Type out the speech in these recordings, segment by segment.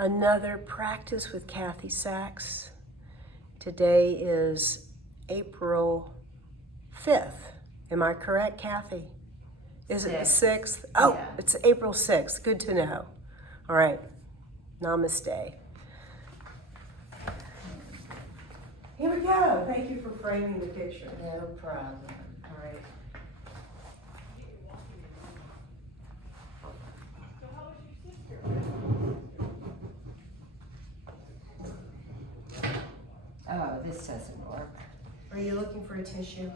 another practice with Cathy Sachs. Today is April 5th. Am I correct, Cathy? Is it the 6th? Oh, yeah. It's April 6th. Good to know. All right. Namaste. Here we go. Thank you for framing the picture. No problem. All right. Oh, this doesn't work. Are you looking for a tissue?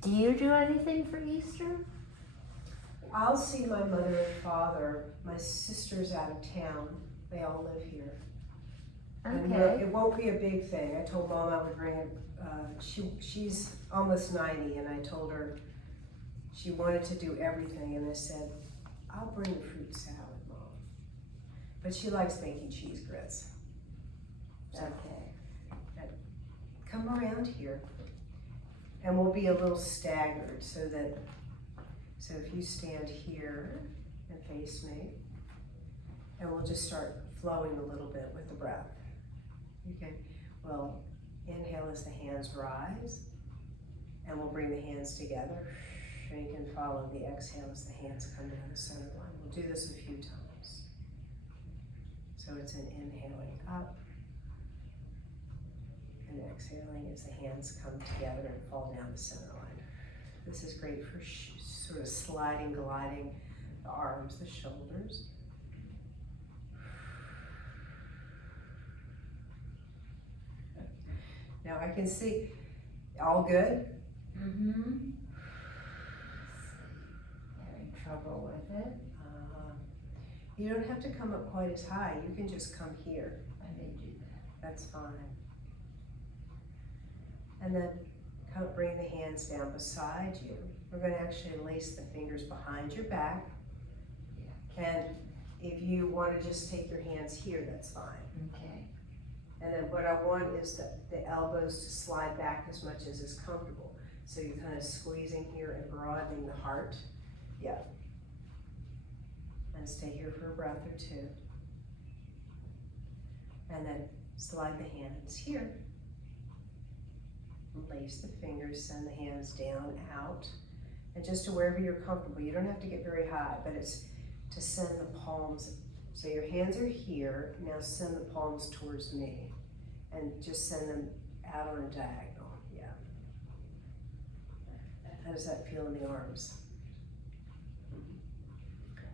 Do you do anything for Easter? I'll see my mother and father. My sister's out of town. They all live here. And Okay. it won't be a big thing. I told Mom I would bring it. She's almost 90, and I told her she wanted to do everything, and I said, I'll bring the fruit salad, Mom. But she likes making cheese grits. So, Okay. come around here, and we'll be a little staggered so if you stand here and face me, and we'll just start flowing a little bit with the breath. Okay, well, inhale as the hands rise, and we'll bring the hands together. And you can follow the exhale as the hands come down the center line. We'll do this a few times. So it's an inhaling up, and exhaling as the hands come together and fall down the center line. This is great for sort of sliding, gliding the arms, the shoulders. Now I can see, all good? Mm-hmm. Having trouble with it. You don't have to come up quite as high. You can just come here. I may do that. That's fine. And then kind of bring the hands down beside you. We're going to actually lace the fingers behind your back. Yeah. And if you want to just take your hands here, that's fine. Okay. And then what I want is the elbows to slide back as much as is comfortable. So you're kind of squeezing here and broadening the heart. Yeah. And stay here for a breath or two. And then slide the hands here. Lace the fingers, send the hands down, out. And just to wherever you're comfortable. You don't have to get very high, but it's to send the palms. So your hands are here. Now send the palms towards me. And just send them out on a diagonal. Yeah. How does that feel in the arms?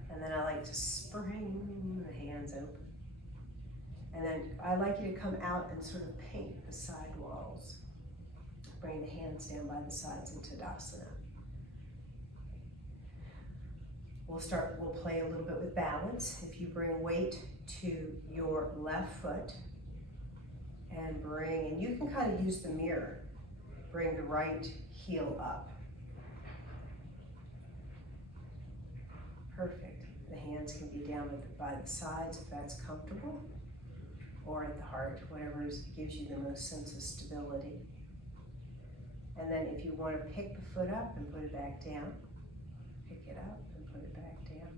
And then I like to spring the hands open. And then I like you to come out and sort of paint the side walls. Bring the hands down by the sides in Tadasana. We'll play a little bit with balance. If you bring weight to your left foot and you can kind of use the mirror, bring the right heel up. Perfect. The hands can be down by the sides if that's comfortable, or at the heart, whatever gives you the most sense of stability. And then if you want to pick the foot up and put it back down, pick it up and put it back down.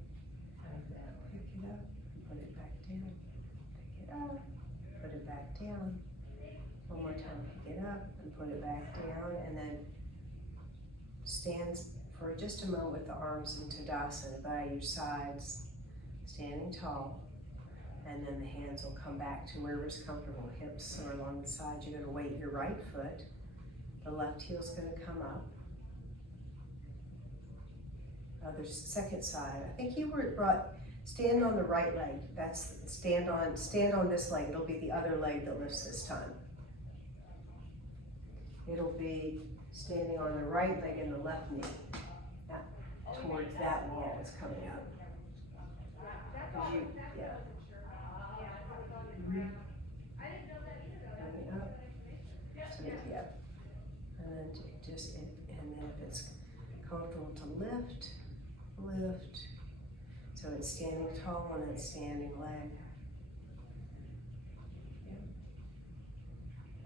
Pick it up and put it back down. Pick it up, put it back down. One more time, pick it up and put it back down. And then stand for just a moment with the arms in Tadasana by your sides, standing tall. And then the hands will come back to wherever's comfortable. Hips are along the sides. You're going to weight your right foot. The left heel's going to come up. Other second side. I think you stand on the right leg. That's stand on this leg. It'll be the other leg that lifts this time. It'll be standing on the right leg and the left knee. Now, towards that wall is coming up. Yeah. Coming up. So, yeah. And then and then if it's comfortable to lift. So it's standing tall and then standing leg.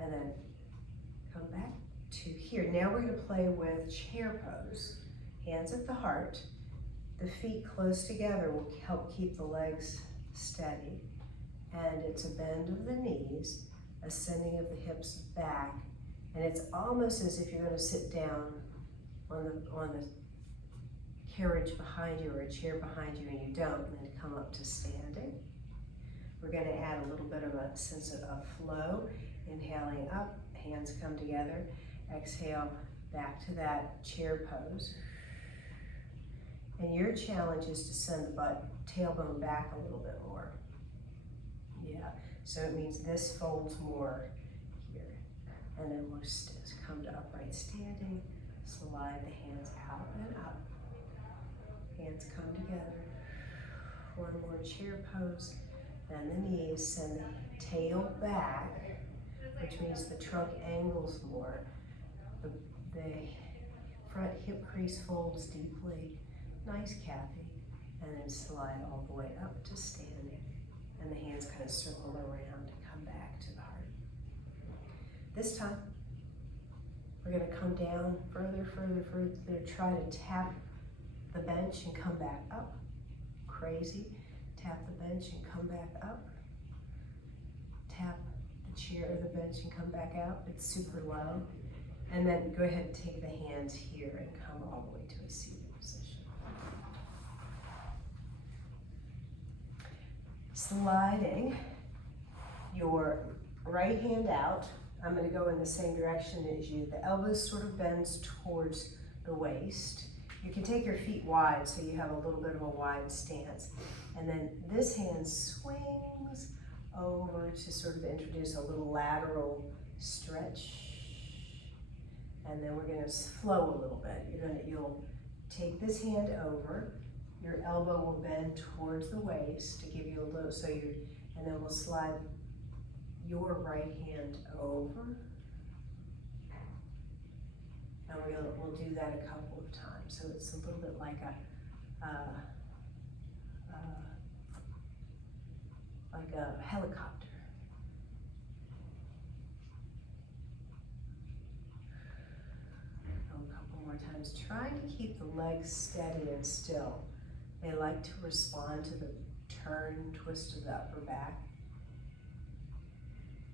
and then come back to here. Now we're gonna play with chair pose. Hands at the heart. The feet close together will help keep the legs steady. And it's a bend of the knees, ascending of the hips back. And it's almost as if you're gonna sit down on the carriage behind you or a chair behind you, and you don't, and then come up to standing. We're gonna add a little bit of a sense of flow. Inhaling up, hands come together. Exhale, back to that chair pose. And your challenge is to send the butt, tailbone back a little bit more. Yeah, so it means this folds more here. And then we'll come to upright standing, slide the hands out and up. Hands come together. One more chair pose. Bend the knees, send the tail back, which means the trunk angles more. The front hip crease folds deeply. Nice, Cathy. And then slide all the way up to standing. And the hands kind of circle around and come back to the heart. This time, we're gonna come down further, try to tap the bench and come back up. Crazy. Tap the bench and come back up. Tap the chair or the bench and come back out. It's super low. And then go ahead and take the hands here and come all the way to a seated position. Sliding your right hand out. I'm going to go in the same direction as you. The elbows sort of bends towards the waist. You can take your feet wide so you have a little bit of a wide stance. And then this hand swings over to sort of introduce a little lateral stretch. And then we're going to flow a little bit. You'll take this hand over. Your elbow will bend towards the waist to give you a little, and then we'll slide your right hand over. And we'll do that a couple of times. So it's a little bit like a helicopter. A couple more times. Trying to keep the legs steady and still. They like to respond to the turn and twist of the upper back.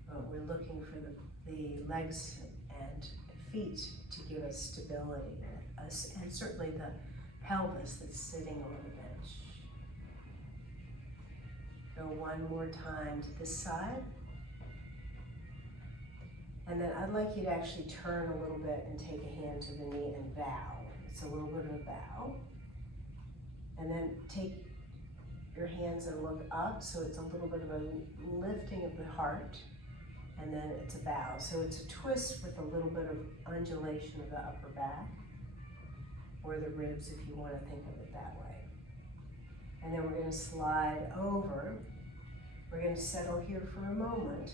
But we're looking for the legs and feet to give us stability, and certainly the pelvis that's sitting on the bench. Go one more time to this side. And then I'd like you to actually turn a little bit and take a hand to the knee and bow. It's a little bit of a bow. And then take your hands and look up, so it's a little bit of a lifting of the heart. And then it's a bow. So it's a twist with a little bit of undulation of the upper back, or the ribs if you want to think of it that way. And then we're going to slide over. We're going to settle here for a moment.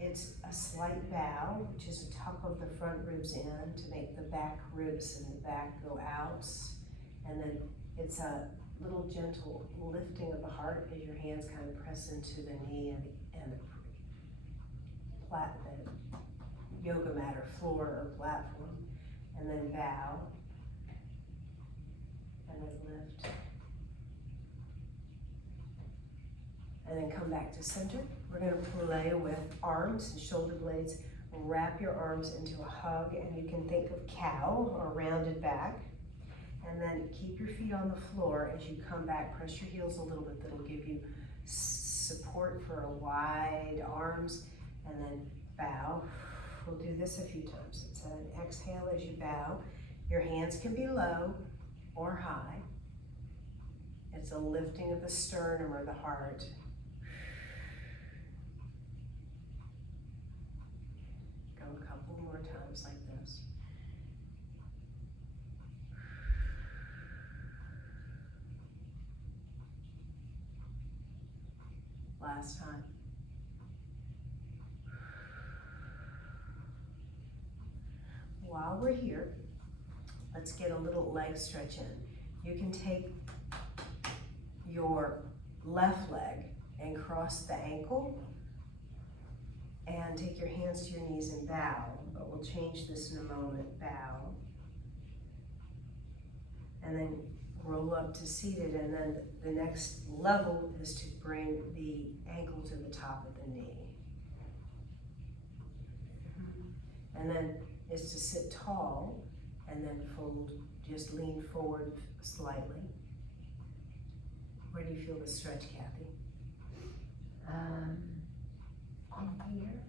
It's a slight bow, which is a tuck of the front ribs in to make the back ribs and the back go out. And then it's a little gentle lifting of the heart as your hands kind of press into the knee and the yoga mat or floor or platform, and then bow, and then lift, and then come back to center. We're going to play with arms and shoulder blades. Wrap your arms into a hug, and you can think of cow or rounded back, and then keep your feet on the floor as you come back. Press your heels a little bit. That'll give you support for a wide arms. And then bow. We'll do this a few times. It's an exhale as you bow. Your hands can be low or high. It's a lifting of the sternum or the heart. Go a couple more times like this. Last time. While we're here, let's get a little leg stretch in. You can take your left leg and cross the ankle And take your hands to your knees and bow, but we'll change this in a moment. Bow. And then roll up to seated, and then the next level is to bring the ankle to the top of the knee. And then is to sit tall and then fold, just lean forward slightly. Where do you feel the stretch, Kathy? In here.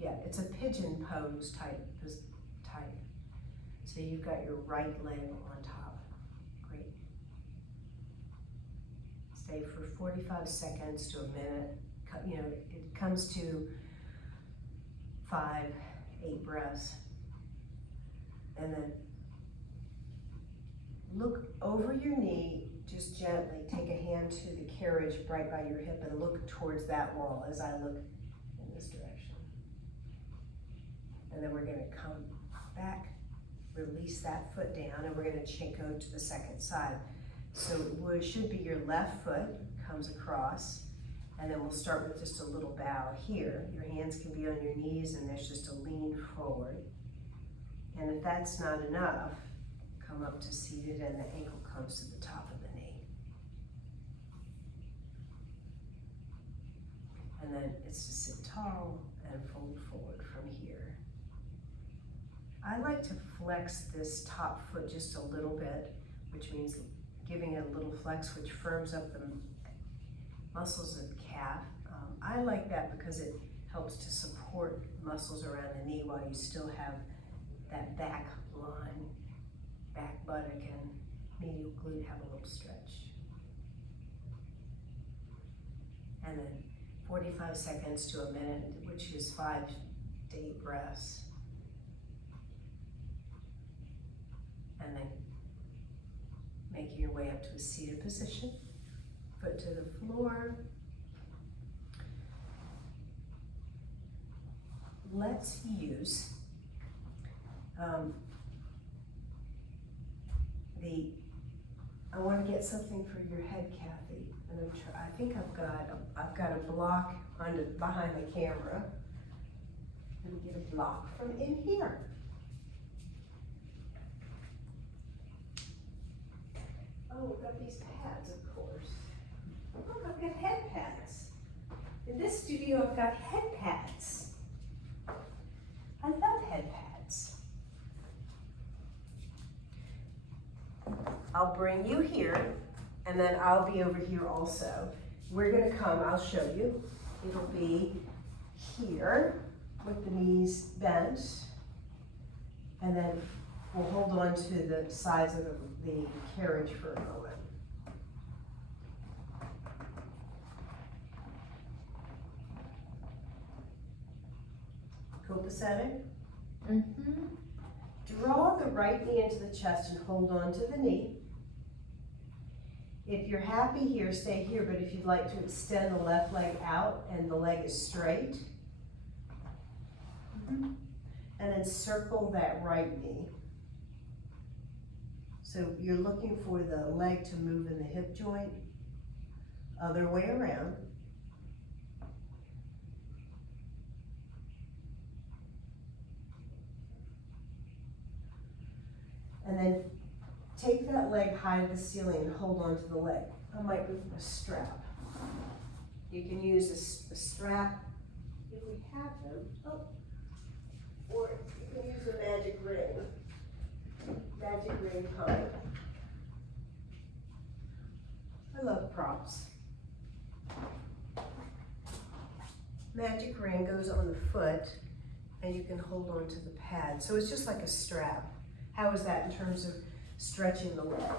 Yeah, it's a pigeon pose type. So you've got your right leg on top. Great. Stay for 45 seconds to a minute. You know, it comes to 5, 8 breaths. And then look over your knee, just gently take a hand to the carriage right by your hip and look towards that wall as I look in this direction. And then we're gonna come back, release that foot down, and we're gonna go to the second side. So it should be your left foot comes across, and then we'll start with just a little bow here. Your hands can be on your knees, and there's just a lean forward. And if that's not enough, come up to seated, and the ankle comes to the top of the knee. And then it's to sit tall and fold forward from here. I like to flex this top foot just a little bit, which means giving it a little flex, which firms up the muscles of the calf. I like that because it helps to support muscles around the knee while you still have that back line, back buttock and medial glute have a little stretch. And then 45 seconds to a minute, which is 5 to 8 breaths. And then making your way up to a seated position, foot to the floor. Let's use I want to get something for your head, Kathy. And I think I've got a block behind the camera. Let me get a block from in here. Oh, we've got these pads, of course. Oh, I've got head pads. In this studio, I've got head pads. I love head pads. I'll bring you here, and then I'll be over here also. We're gonna come, I'll show you. It'll be here with the knees bent, and then we'll hold on to the sides of the carriage for a moment. Copacetic. Draw the right knee into the chest and hold on to the knee. If you're happy here, stay here, but if you'd like to extend the left leg out and the leg is straight, and then circle that right knee. So you're looking for the leg to move in the hip joint, other way around. And then take that leg high to the ceiling and hold on to the leg. I might move a strap. You can use a strap if we have them. Oh. Or you can use a magic ring. Magic ring kind. I love props. Magic ring goes on the foot and you can hold on to the pad. So it's just like a strap. How is that in terms of stretching the leg?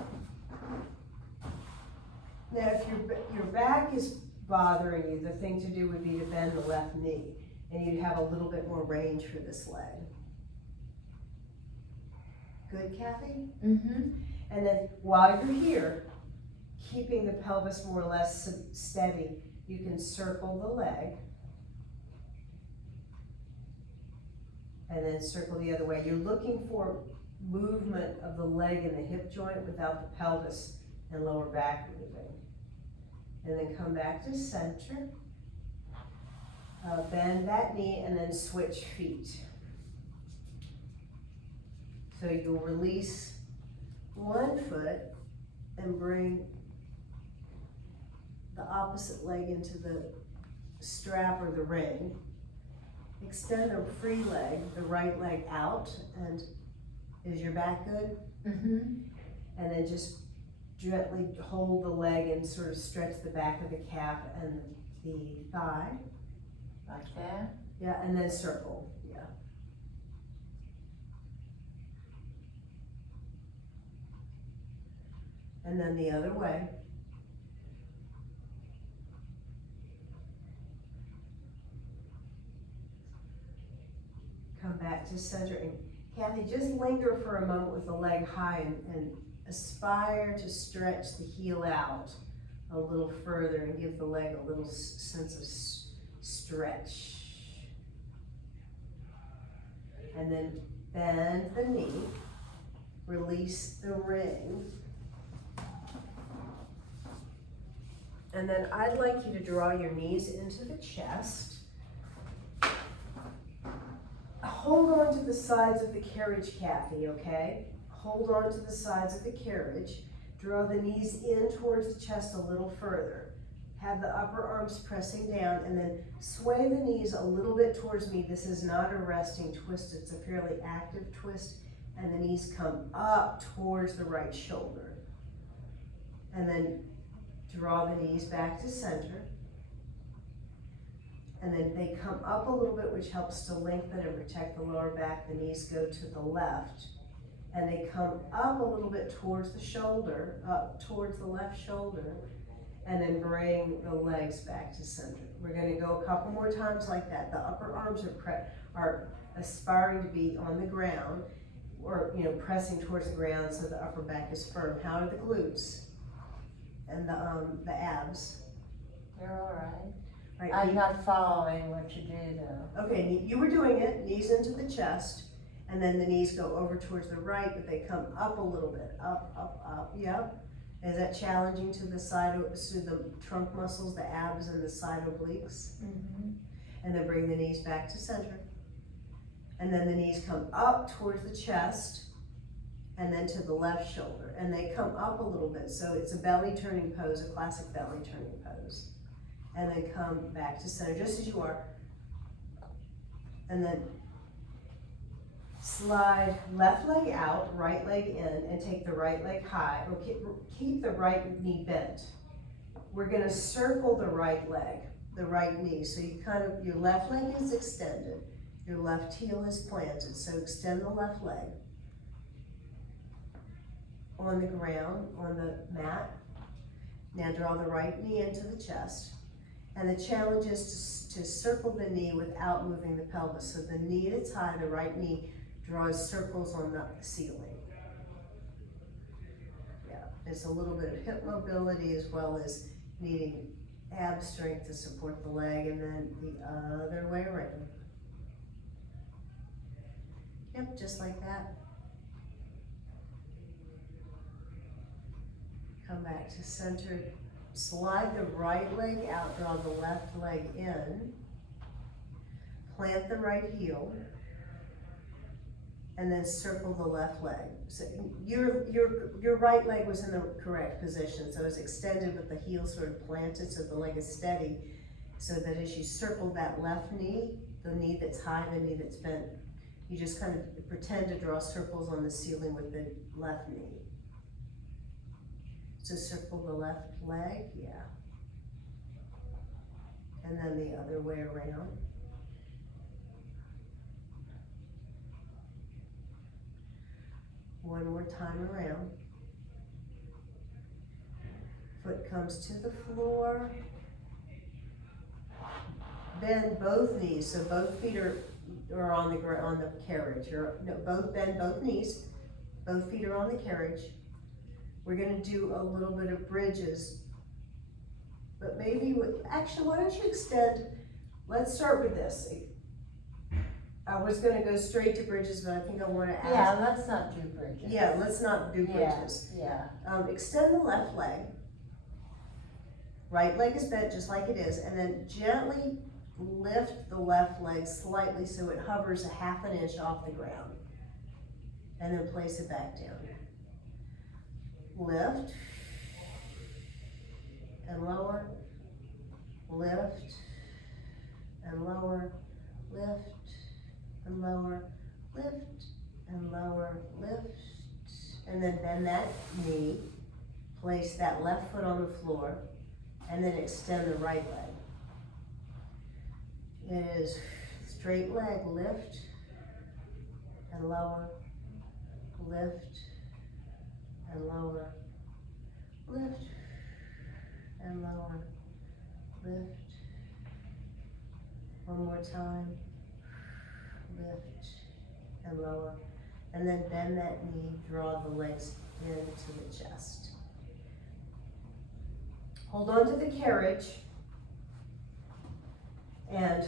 Now, if your back is bothering you, the thing to do would be to bend the left knee, and you'd have a little bit more range for this leg. Good, Kathy? And then while you're here, keeping the pelvis more or less steady, you can circle the leg, and then circle the other way. You're looking for movement of the leg and the hip joint without the pelvis and lower back moving. And then come back to center. bend that knee and then switch feet. So you'll release one foot and bring the opposite leg into the strap or the ring. Extend the free leg, the right leg out, and is your back good? Mm-hmm. And then just gently hold the leg and sort of stretch the back of the calf and the thigh. Like that? Yeah, and then circle, yeah. And then the other way. Come back to center, and Cathy, just linger for a moment with the leg high and aspire to stretch the heel out a little further and give the leg a little sense of stretch. And then bend the knee, release the ring. And then I'd like you to draw your knees into the chest. Hold on to the sides of the carriage, Cathy, okay? Hold on to the sides of the carriage. Draw the knees in towards the chest a little further. Have the upper arms pressing down, and then sway the knees a little bit towards me. This is not a resting twist, it's a fairly active twist. And the knees come up towards the right shoulder. And then draw the knees back to center. And then they come up a little bit, which helps to lengthen and protect the lower back. The knees go to the left. And they come up a little bit towards the shoulder, up towards the left shoulder. And then bring the legs back to center. We're gonna go a couple more times like that. The upper arms are aspiring to be on the ground, or pressing towards the ground so the upper back is firm. How are the glutes and the abs? They're all right. Right, I'm not following what you do though. okay, you were doing it, knees into the chest, and then the knees go over towards the right, but they come up a little bit, up, yep. Is that challenging to the side, to the trunk muscles, the abs and the side obliques? Mm-hmm. And then bring the knees back to center. And then the knees come up towards the chest, and then to the left shoulder. And they come up a little bit, so it's a belly turning pose, a classic belly turning pose. And then come back to center, just as you are. And then slide left leg out, right leg in, and take the right leg high. Okay, keep the right knee bent. We're gonna circle the right leg, the right knee. So your left leg is extended, your left heel is planted. So extend the left leg on the ground, on the mat. Now draw the right knee into the chest. And the challenge is to circle the knee without moving the pelvis. So the knee that's high, the right knee, draws circles on the ceiling. Yeah, there's a little bit of hip mobility as well as needing ab strength to support the leg, and then the other way around. Yep, just like that. Come back to center. Slide the right leg out, draw the left leg in, plant the right heel, and then circle the left leg. So your right leg was in the correct position, so it's extended with the heel sort of planted so the leg is steady, so that as you circle that left knee, the knee that's high, the knee that's bent, you just kind of pretend to draw circles on the ceiling with the left knee. So circle the left leg, yeah. And then the other way around. One more time around. Foot comes to the floor. Bend both knees, so both feet are on the carriage. Bend both knees. Both feet are on the carriage. We're going to do a little bit of bridges, but maybe actually, why don't you extend? Let's start with this. I was going to go straight to bridges, but I think I want to ask. Yeah, let's not do bridges. Yeah, let's not do bridges. Yeah. Extend the left leg. Right leg is bent just like it is, and then gently lift the left leg slightly so it hovers a half an inch off the ground. And then place it back down. Lift and lower, lift and lower, lift and lower, lift and lower, lift, and then bend that knee, place that left foot on the floor, and then extend the right leg. It is straight leg, lift and lower, lift and lower, lift and lower, lift. One more time, lift and lower. And then bend that knee, draw the legs into the chest. Hold on to the carriage and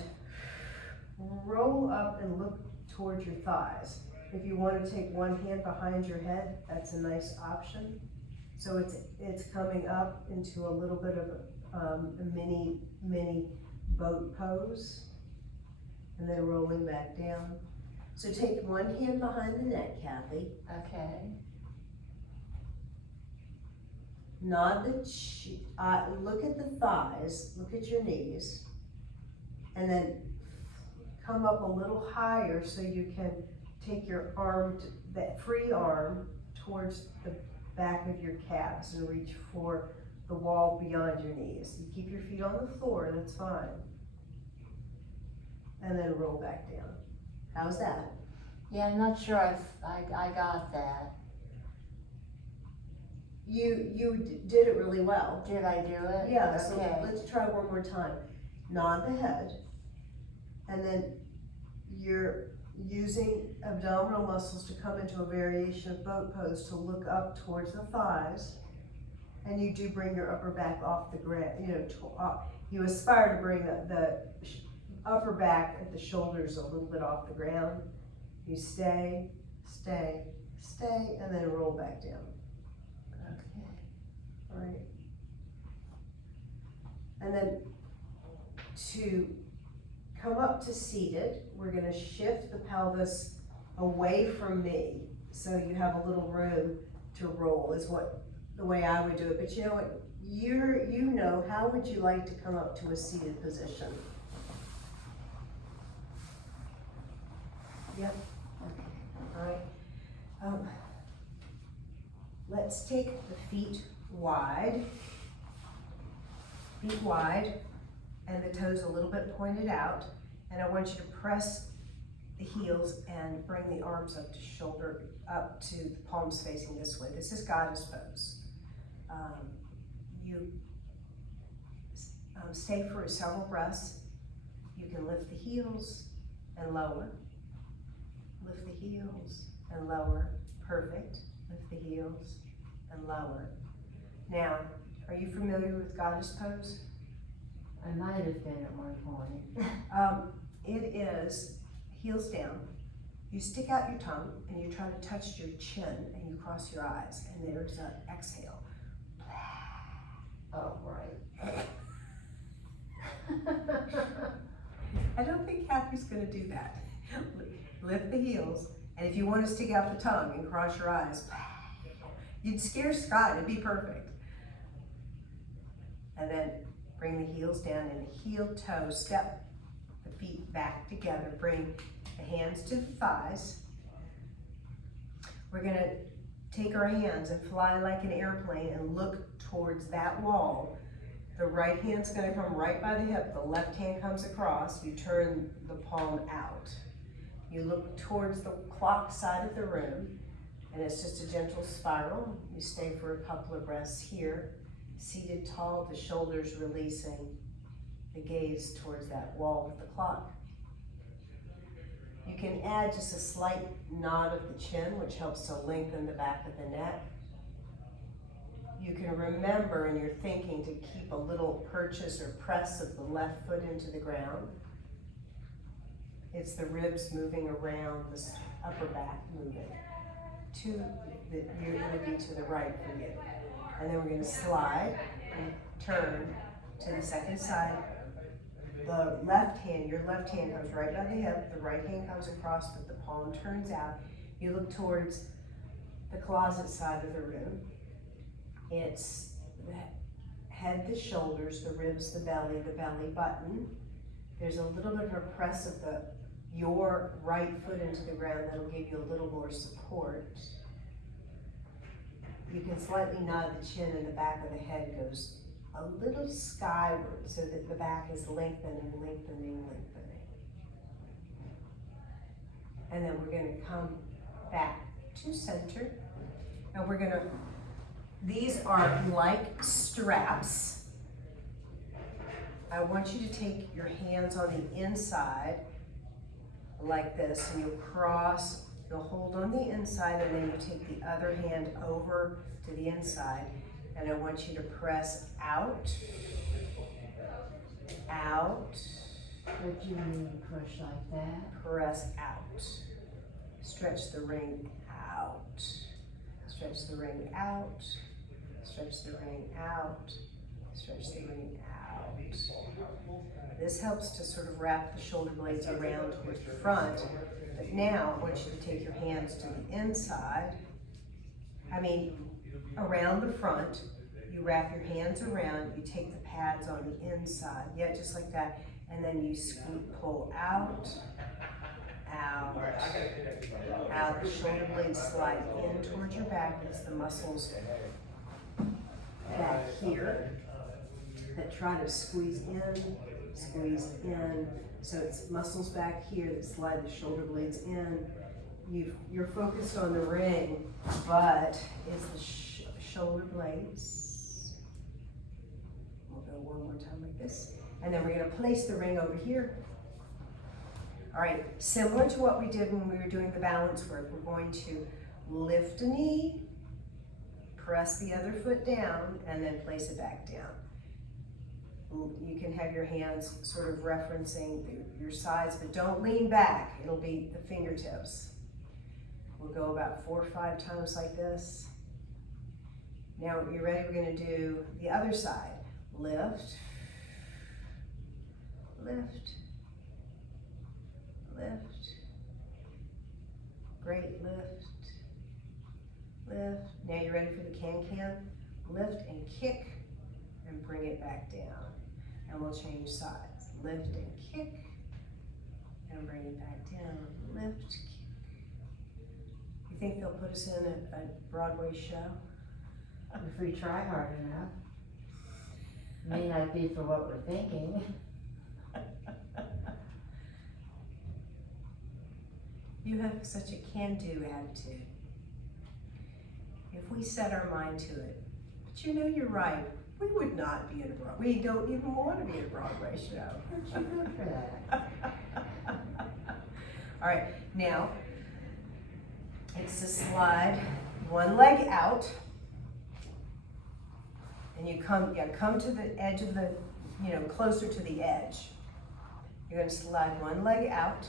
roll up and look towards your thighs. If you want to take one hand behind your head, that's a nice option. So it's coming up into a little bit of a mini boat pose, and then rolling back down. So take one hand behind the neck, Cathy. Okay. Nod the look at the thighs, look at your knees, and then come up a little higher so you can take your arm, that free arm, towards the back of your calves and reach for the wall beyond your knees. You keep your feet on the floor, that's fine. And then roll back down. How's that? Yeah, I'm not sure I got that. You did it really well. Did I do it? Yeah, so Okay. let's try one more time. Nod the head, and then you're using abdominal muscles to come into a variation of boat pose to look up towards the thighs, and you do bring your upper back off the ground, you aspire to bring the upper back at the shoulders a little bit off the ground. You stay, stay, stay, and then roll back down. Okay. All right. And then to come up to seated, we're going to shift the pelvis away from me so you have a little room to roll is what the way I would do it. But you know what? How would you like to come up to a seated position? Yep. Okay. All right. Let's take the feet wide, and the toes a little bit pointed out. And I want you to press the heels and bring the arms up to the palms facing this way. This is goddess pose. You stay for several breaths. You can lift the heels and lower. Lift the heels and lower. Perfect. Lift the heels and lower. Now, are you familiar with goddess pose? I might have been at one point. It is heels down. You stick out your tongue and you try to touch your chin and you cross your eyes, and there's an exhale. Oh, right. I don't think Cathy's going to do that. Lift the heels, and if you want to stick out the tongue and cross your eyes, you'd scare Scott. It'd be perfect. And then bring the heels down and heel toe, step the feet back together. Bring the hands to the thighs. We're going to take our hands and fly like an airplane and look towards that wall. The right hand's going to come right by the hip. The left hand comes across. You turn the palm out. You look towards the clock side of the room, and it's just a gentle spiral. You stay for a couple of breaths here. Seated tall, the shoulders releasing, the gaze towards that wall with the clock. You can add just a slight nod of the chin, which helps to lengthen the back of the neck. You can remember in your thinking to keep a little purchase or press of the left foot into the ground. It's the ribs moving around, the upper back moving. You're going to be to the right for you. And then we're going to slide and turn to the second side. the left hand, your left hand comes right by the hip, the right hand comes across, but the palm turns out. You look towards the closet side of the room. It's the head, the shoulders, the ribs, the belly button. There's a little bit of a press of your right foot into the ground that'll give you a little more support. You can slightly nod the chin and the back of the head goes a little skyward so that the back is lengthening. And then we're gonna come back to center. And we're gonna, these are like straps. I want you to take your hands on the inside like this, and you'll cross, you'll hold on the inside, and then you take the other hand over to the inside, and I want you to press out, out. What do you mean push like that? Press out. Stretch the ring out. Stretch the ring out. Stretch the ring out. Stretch the ring out. This helps to sort of wrap the shoulder blades around towards the front. But now I want you to take your hands to the inside. Around the front. You wrap your hands around. You take the pads on the inside. Yeah, just like that. And then you pull out, out, out. The shoulder blades slide in towards your back. It's the muscles back here that try to squeeze in. So it's muscles back here that slide the shoulder blades in. You're focused on the ring, but it's the shoulder blades. We'll go one more time like this. And then we're gonna place the ring over here. All right, similar to what we did when we were doing the balance work, we're going to lift a knee, press the other foot down, and then place it back down. You can have your hands sort of referencing your sides, but don't lean back. It'll be the fingertips. We'll go about 4 or 5 times like this. Now, you're ready, we're gonna do the other side. Lift, lift, lift. Great, lift, lift. Now you're ready for the can-can. Lift and kick and bring it back down. And we'll change sides. Lift and kick and bring it back down. Lift, kick. You think they'll put us in a Broadway show? If we try hard enough. May not be for what we're thinking. You have such a can-do attitude. If we set our mind to it. But you know, you're right. We would not be in a Broadway. We don't even want to be in a Broadway show. Aren't you good for that? All right, now it's to slide one leg out, and you come to the edge of the, closer to the edge. You're going to slide one leg out.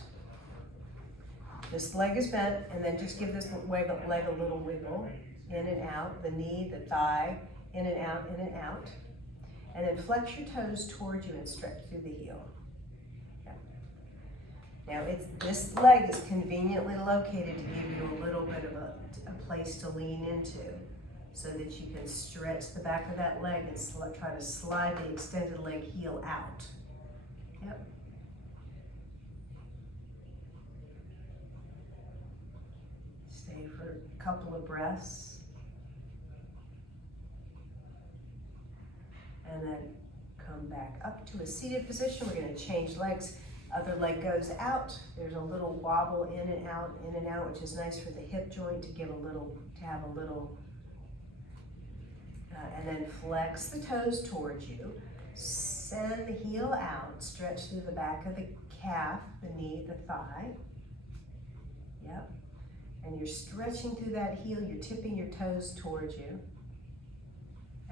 This leg is bent, and then just give this leg a little wiggle, in and out, the knee, the thigh, in and out, in and out. And then flex your toes towards you and stretch through the heel. Yeah. Now, this leg is conveniently located to give you a little bit of a place to lean into so that you can stretch the back of that leg and try to slide the extended leg heel out. Yep. Stay for a couple of breaths. And then come back up to a seated position. We're going to change legs. Other leg goes out. There's a little wobble in and out, which is nice for the hip joint to have a little, and then flex the toes towards you. Send the heel out. Stretch through the back of the calf, the knee, the thigh. Yep. And you're stretching through that heel. You're tipping your toes towards you.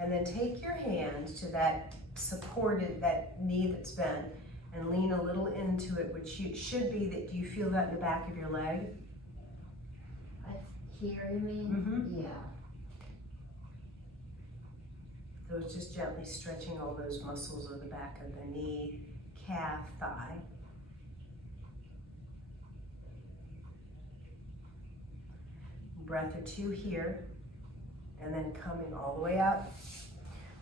And then take your hand to that knee that's bent and lean a little into it, which should be that, do you feel that in the back of your leg? Here, you mean? Mm-hmm. Yeah. So it's just gently stretching all those muscles of the back of the knee, calf, thigh. Breath or two here, and then coming all the way up.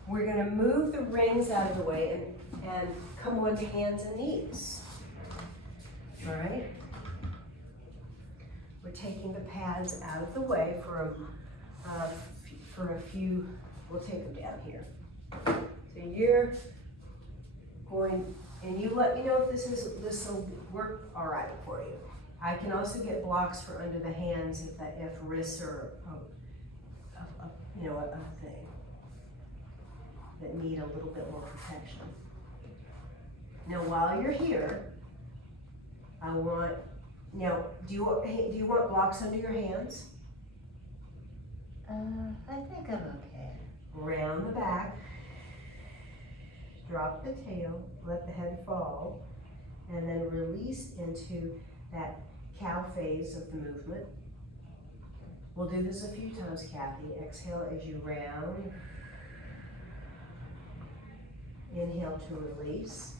We're gonna move the rings out of the way and come on to hands and knees. All right? We're taking the pads out of the way for a few, we'll take them down here. So you're going, and you let me know if this will work all right for you. I can also get blocks for under the hands if wrists are a thing that need a little bit more protection. Now while you're here, do you want blocks under your hands? I think I'm okay. Round the back, drop the tail, let the head fall, and then release into that cow phase of the movement. We'll do this a few times, Kathy. Exhale as you round. Inhale to release.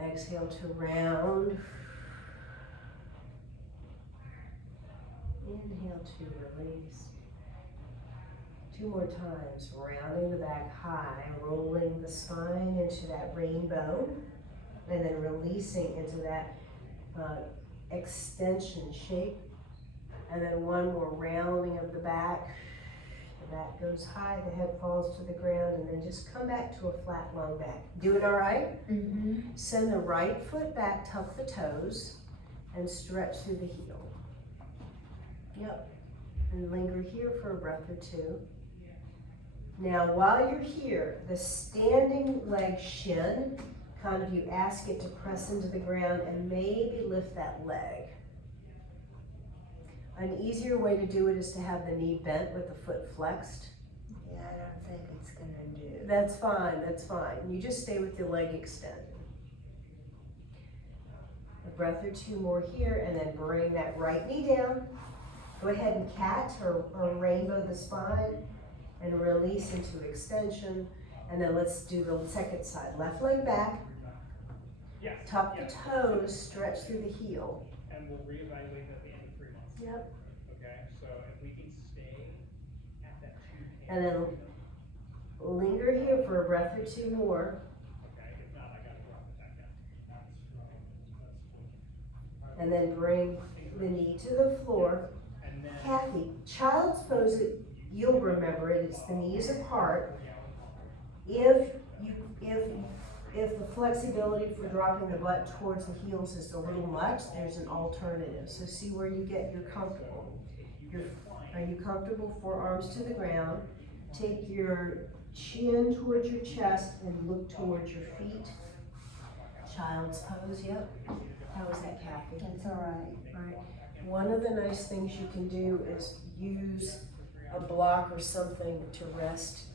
Exhale to round. Inhale to release. Two more times, rounding the back high, rolling the spine into that rainbow, and then releasing into that extension shape. And then one more rounding of the back. The back goes high, the head falls to the ground, and then just come back to a flat, long back. Doing all right? Mm-hmm. Send the right foot back, tuck the toes, and stretch through the heel. Yep. And linger here for a breath or two. Now, while you're here, the standing leg shin, kind of you ask it to press into the ground and maybe lift that leg. An easier way to do it is to have the knee bent with the foot flexed. Yeah, I don't think it's gonna do. That's fine, that's fine. You just stay with your leg extended. A breath or two more here, and then bring that right knee down. Go ahead and cat or rainbow the spine and release into extension. And then let's do the second side. Left leg back, tuck the toes, stretch through the heel. And we'll reevaluate at the end of 3 months. Yep. Okay, so if we can stay at that 2 And then linger here for a breath or two more. Okay, if not, I gotta drop it back down. And then bring the knee to the floor. And then, Kathy, child's pose, you'll remember it, it's the knees apart. If the flexibility for dropping the butt towards the heels is a little much, there's an alternative. So see where you get, you're comfortable. Are you comfortable? Forearms to the ground. Take your chin towards your chest and look towards your feet. Child's pose, yep. How is that, Kathy? That's all right. Right. One of the nice things you can do is use a block or something to rest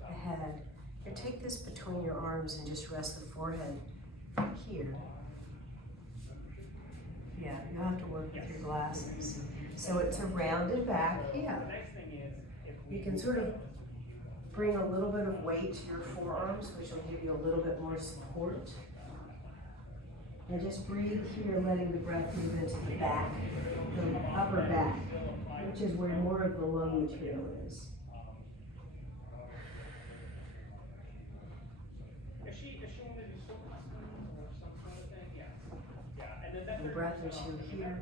the head. Or take this between your arms and just rest the forehead here. Yeah, you'll have to work with your glasses. So it's a rounded back, yeah. the next thing is, if we You can sort of bring a little bit of weight to your forearms, which will give you a little bit more support. And just breathe here, letting the breath move into the back, the upper back, which is where more of the lung material is. If she wanted to do foot wrestling or some sort of thing, yeah, and then that. A breath or two here.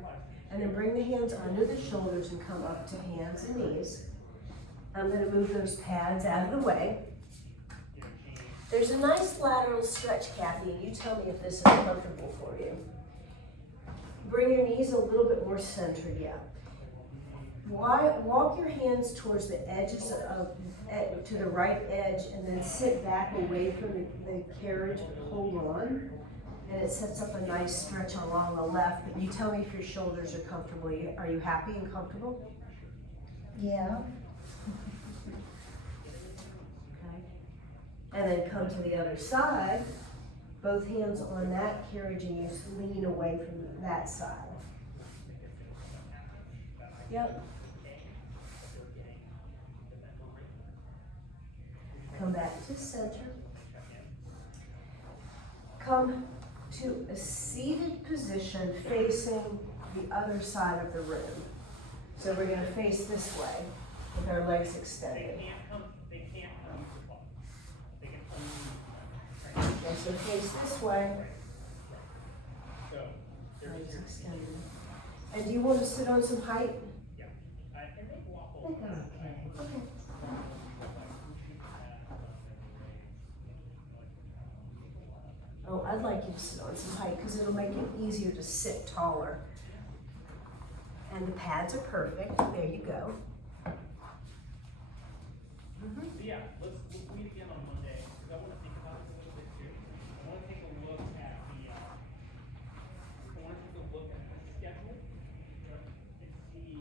And then bring the hands under the shoulders and come up to hands and knees. I'm gonna move those pads out of the way. There's a nice lateral stretch, Kathy, and you tell me if this is comfortable for you. Bring your knees a little bit more centered, yeah. Walk your hands towards the edges to the right edge, and then sit back away from the carriage, but hold on. And it sets up a nice stretch along the left, but you tell me if your shoulders are comfortable. Are you happy and comfortable? Yeah. And then come to the other side, both hands on that carriage, and you lean away from that side. Yep. Come back to center. come to a seated position facing the other side of the room. So we're gonna face this way with our legs They extended. can't come to the bottom. They can only, right, Okay, so face this way, so, there's legs your, extended. And do you want to sit on some height? and they I waffle. think I'm okay. Oh, I'd like you to sit on some height because it'll make it easier to sit taller. And the pads are perfect. There you go. So yeah, let's meet again on Monday, because I wanna think about it a little bit too. I wanna take a look at the, schedule, and see, we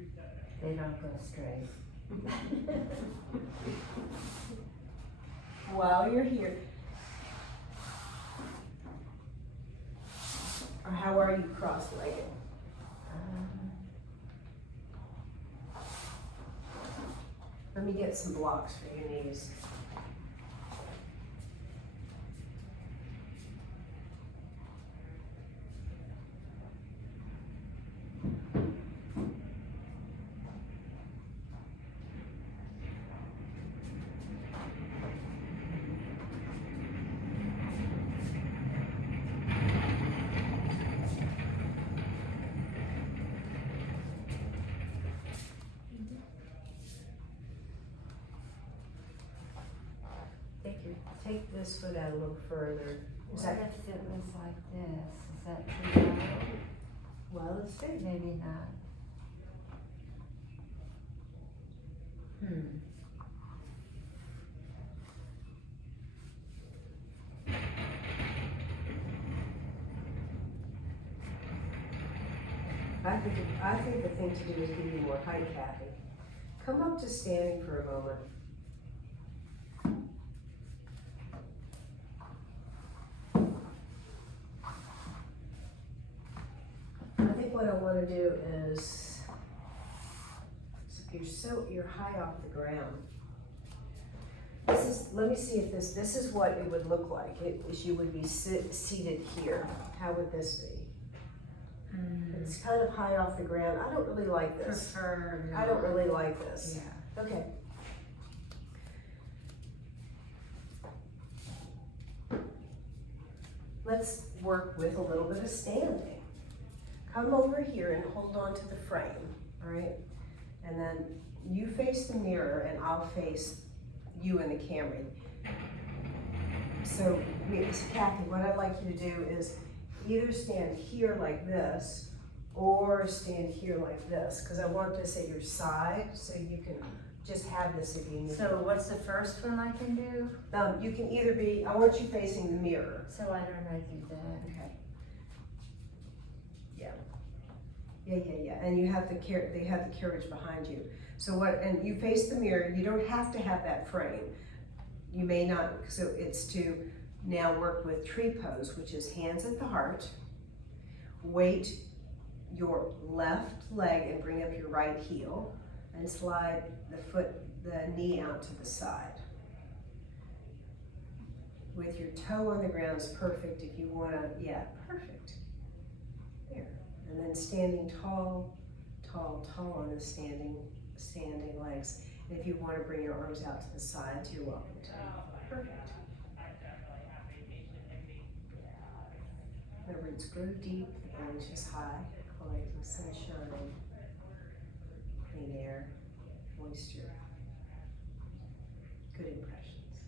reset that. They don't go straight. While you're here. Or how are you cross-legged? Let me get some blocks for your knees. Take this foot out a little further. Is What that, if it was like this? Is that too low? well, let's see. Maybe not. I think the thing to do is give you more height, Cathy. Come up to standing for a moment. I think what I want to do is, you're high off the ground. Let me see if this is what it would look like. You would be seated here. How would this be? It's kind of high off the ground. I don't really like this. Prefer I don't really like this. Yeah. Okay. Let's work with a little bit of standing. Come over here and hold on to the frame, all right? And then you face the mirror and I'll face you in the camera. So Cathy, what I'd like you to do is either stand here like this or stand here like this, because I want this at your side so you can just have this if you need. So what's the first one I can do? You can either be, I want you facing the mirror. So I don't know do that. Okay. Yeah, and you have they have the carriage behind you. So and you face the mirror, you don't have to have that frame. You may not, so it's to now work with tree pose, which is hands at the heart. Weight your left leg and bring up your right heel and slide the knee out to the side. With your toe on the ground is perfect if you wanna, yeah, perfect. There, and then standing tall on the standing legs. And if you wanna bring your arms out to the sides, you're welcome to. Perfect. The roots grow deep, the branch is high, collecting sunshine, clean air, moisture, good impressions.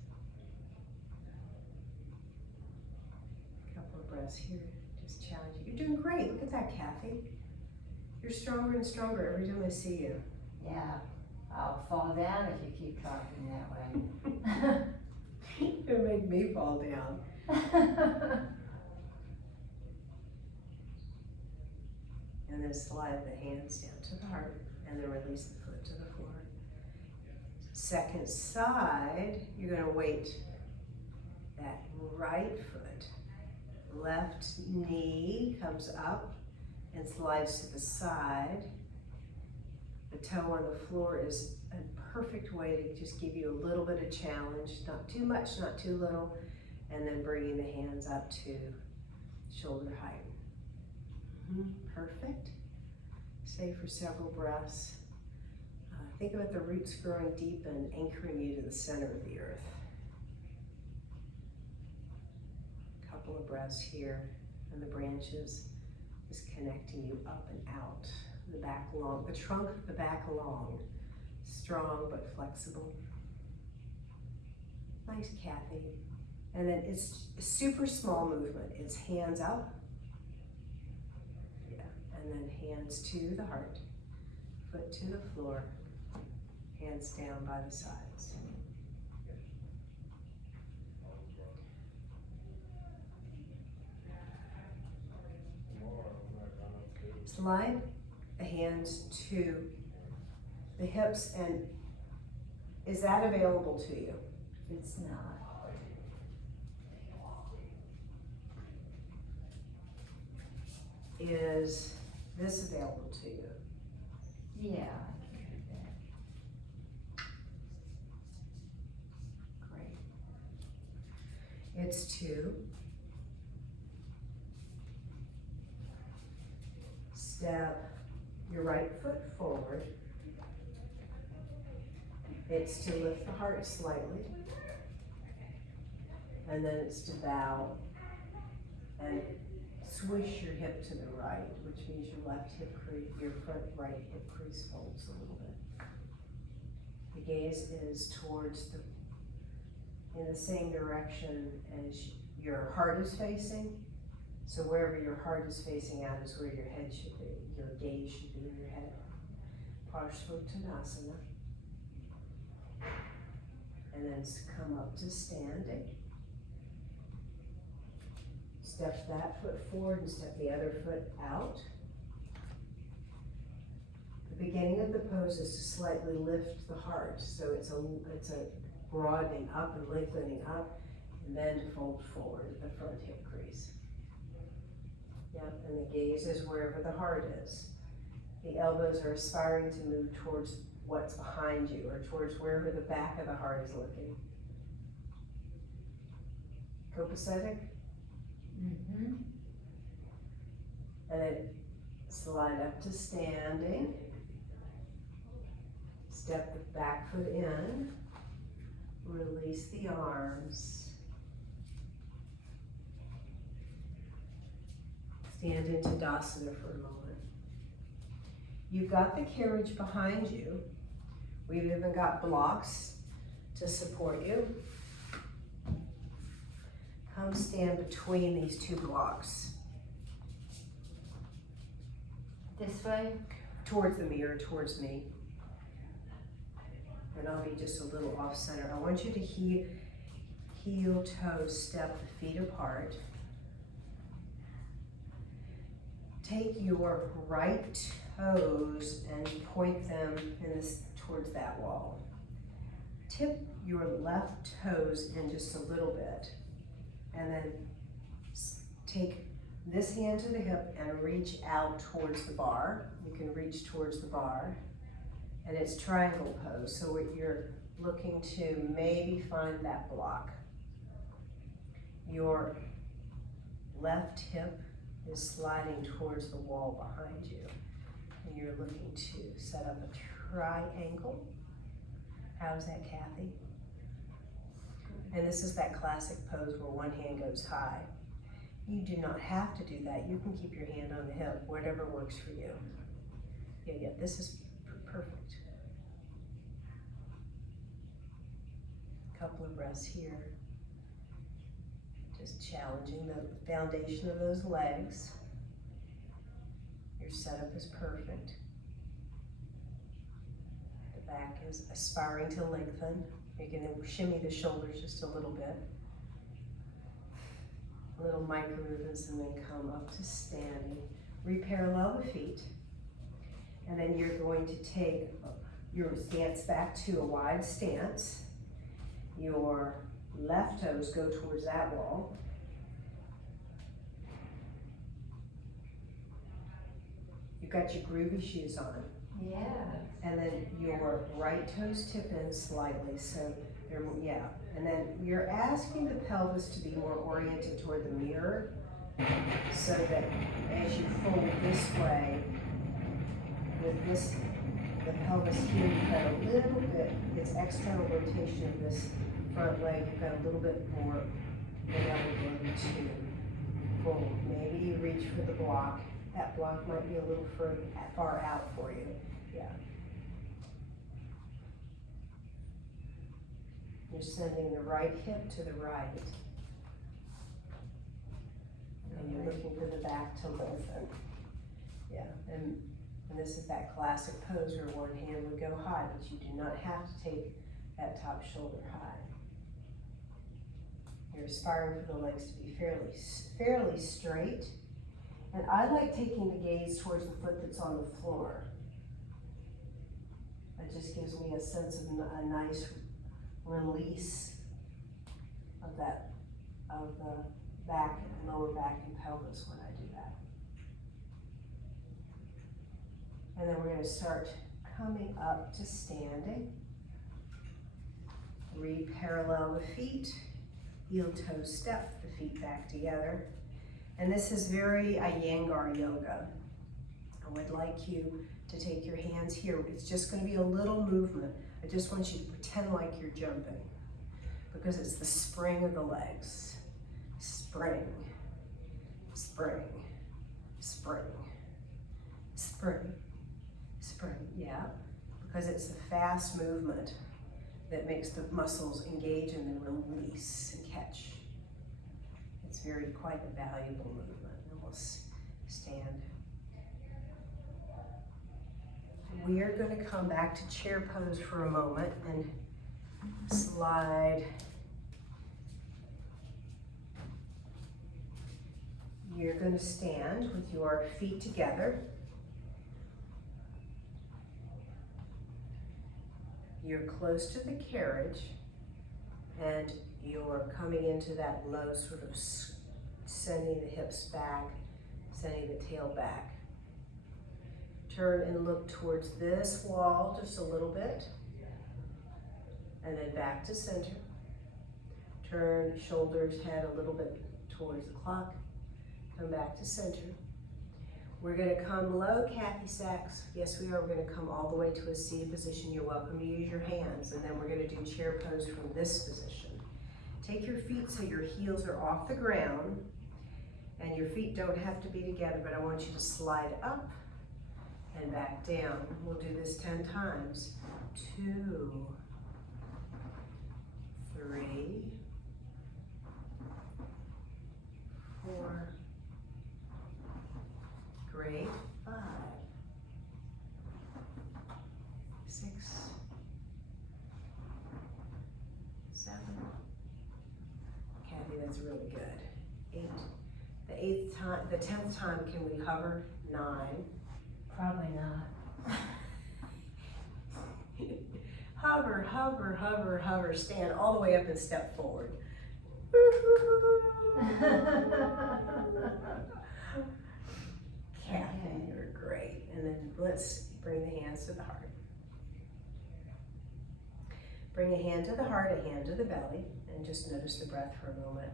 Couple of breaths here, just challenge you. You're doing great, look at that, Cathy. You're stronger and stronger every time I see you. Yeah, I'll fall down if you keep talking that way. You're gonna make me fall down. And then slide the hands down to the heart and then release the foot to the floor. Second side, you're gonna weight that right foot. Left knee comes up and slides to the side. The toe on the floor is a perfect way to just give you a little bit of challenge, not too much, not too little. And then bringing the hands up to shoulder height. Perfect. Stay for several breaths. Think about the roots growing deep and anchoring you to the center of the earth. Couple of breaths here, and the branches is connecting you up and out. The back long, the trunk, the back long, strong but flexible. Nice, Cathy. And then it's a super small movement. It's hands up, yeah, and then hands to the heart, foot to the floor, hands down by the sides. Slide the hands to the hips, and is that available to you? It's not. Is this available to you? Yeah, I can do that. Great. It's to step your right foot forward. It's to lift the heart slightly. And then it's to bow and swish your hip to the right, which means your left hip crease, your front right hip crease folds a little bit. The gaze is towards in the same direction as your heart is facing. So wherever your heart is facing out is where your head should be, your gaze should be in your head. Parshvottanasana. And then come up to standing. Step that foot forward and step the other foot out. The beginning of the pose is to slightly lift the heart. So it's a broadening up and lengthening up, and then to fold forward the front hip crease. Yep, and the gaze is wherever the heart is. The elbows are aspiring to move towards what's behind you, or towards wherever the back of the heart is looking. Copacetic? Mm-hmm. And then slide up to standing. Step the back foot in. Release the arms. Stand into Tadasana for a moment. You've got the carriage behind you. We've even got blocks to support you. Come stand between these two blocks. This way? Towards the mirror, towards me. And I'll be just a little off center. I want you to heel toes step the feet apart. Take your right toes and point them towards that wall. Tip your left toes in just a little bit. And then take this hand to the hip and reach out towards the bar. You can reach towards the bar. And it's triangle pose, so what you're looking to maybe find that block. Your left hip is sliding towards the wall behind you. And you're looking to set up a triangle. How's that, Cathy? And this is that classic pose where one hand goes high. You do not have to do that. You can keep your hand on the hip, whatever works for you. Yeah, this is perfect. Couple of breaths here. Just challenging the foundation of those legs. Your setup is perfect. The back is aspiring to lengthen. You can shimmy the shoulders just a little bit. Little micro movements, and then come up to standing. Reparallel the feet. And then you're going to take your stance back to a wide stance. Your left toes go towards that wall. You've got your groovy shoes on. Yeah. And then your right toes tip in slightly, so Yeah, and then you're asking the pelvis to be more oriented toward the mirror, so that as you fold this way, with this, the pelvis here, you've got a little bit, it's external rotation of this front leg, you've got a little bit more availability to fold. Maybe you reach for the block. That block might be a little far out for you, yeah. You're sending the right hip to the right. And you're looking for the back to lengthen. Yeah, and this is that classic pose where one hand would go high, but you do not have to take that top shoulder high. You're aspiring for the legs to be fairly straight. And I like taking the gaze towards the foot that's on the floor. It just gives me a sense of a nice release of the back, lower back and pelvis when I do that. And then we're going to start coming up to standing. Re-parallel the feet, heel toe step the feet back together. And this is very Iyengar yoga. I would like you to take your hands here. It's just going to be a little movement. I just want you to pretend like you're jumping, because it's the spring of the legs. Spring, spring, spring, spring, spring, yeah. Because it's a fast movement that makes the muscles engage and then release and catch. It's quite a valuable movement. And we'll stand. We are going to come back to chair pose for a moment and slide. You're going to stand with your feet together. You're close to the carriage, and you're coming into that low sort of sending the hips back, sending the tail back. Turn and look towards this wall just a little bit, and then back to center. Turn shoulders, head a little bit towards the clock. Come back to center. We're going to come low, Cathy Sachs. Yes, we are. We're going to come all the way to a seated position. You're welcome to use your hands, and then we're going to do chair pose from this position. Take your feet so your heels are off the ground, and your feet don't have to be together, but I want you to slide up and back down. We'll do this 10 times. 2, 3, 4, great, 5, 6, 7, Cathy, that's really good. 8, the 8th time, the 10th time, can we hover? 9. Probably not. Hover, hover, hover, hover, stand all the way up and step forward. Cathy, you're great. And then let's bring the hands to the heart. Bring a hand to the heart, a hand to the belly, and just notice the breath for a moment.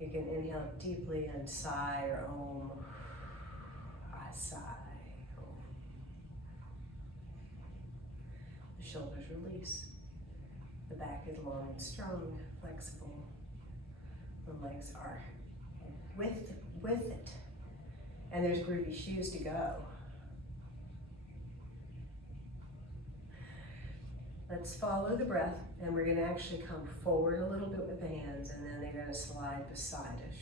You can inhale deeply and sigh or om. I sigh. The shoulders release. The back is long and strong, flexible. The legs are with it. And there's groovy shoes to go. Let's follow the breath, and we're gonna actually come forward a little bit with the hands, and then they're gonna slide beside us.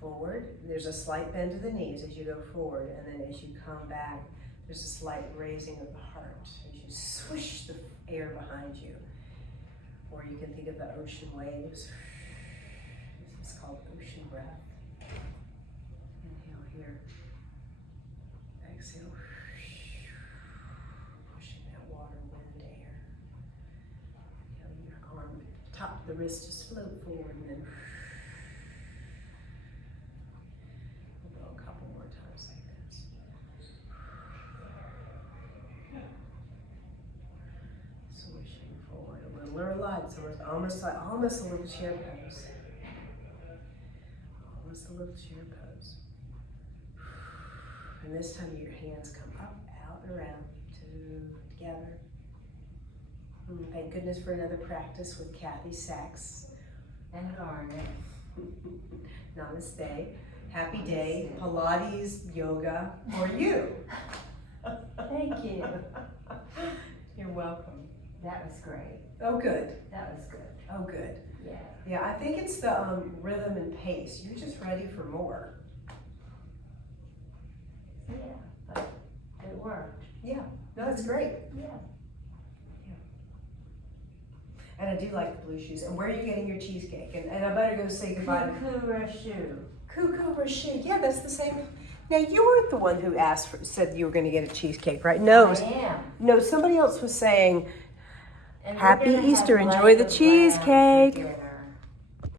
Forward, there's a slight bend to the knees as you go forward, and then as you come back, there's a slight raising of the heart as you swish the air behind you. Or you can think of the ocean waves. This is called ocean breath. Inhale here. Exhale. Pushing that water, wind, air. Your arm, top of the wrist, just float forward, and then we'll go a couple more times like this. almost a little chair pose. Almost a little chair pose. And this time your hands come up, out, and around, together. Thank goodness for another practice with Cathy Sachs. And Garnet. Namaste. Happy day, Pilates, yoga for you. Thank you. You're welcome. That was great. Oh, good. That was good. Oh, good. Yeah. Yeah, I think it's the rhythm and pace. You're just ready for more. Yeah, but it worked. Yeah, no, that's great. Yeah. And I do like the blue shoes. And where are you getting your cheesecake? And I better go say goodbye to Cuckoo Rashid. Yeah, that's the same. Now, you weren't the one who said you were going to get a cheesecake, right? No, I am. no, somebody else was saying, And we're Happy gonna have Easter, enjoy the lemon brown for cheesecake. dinner.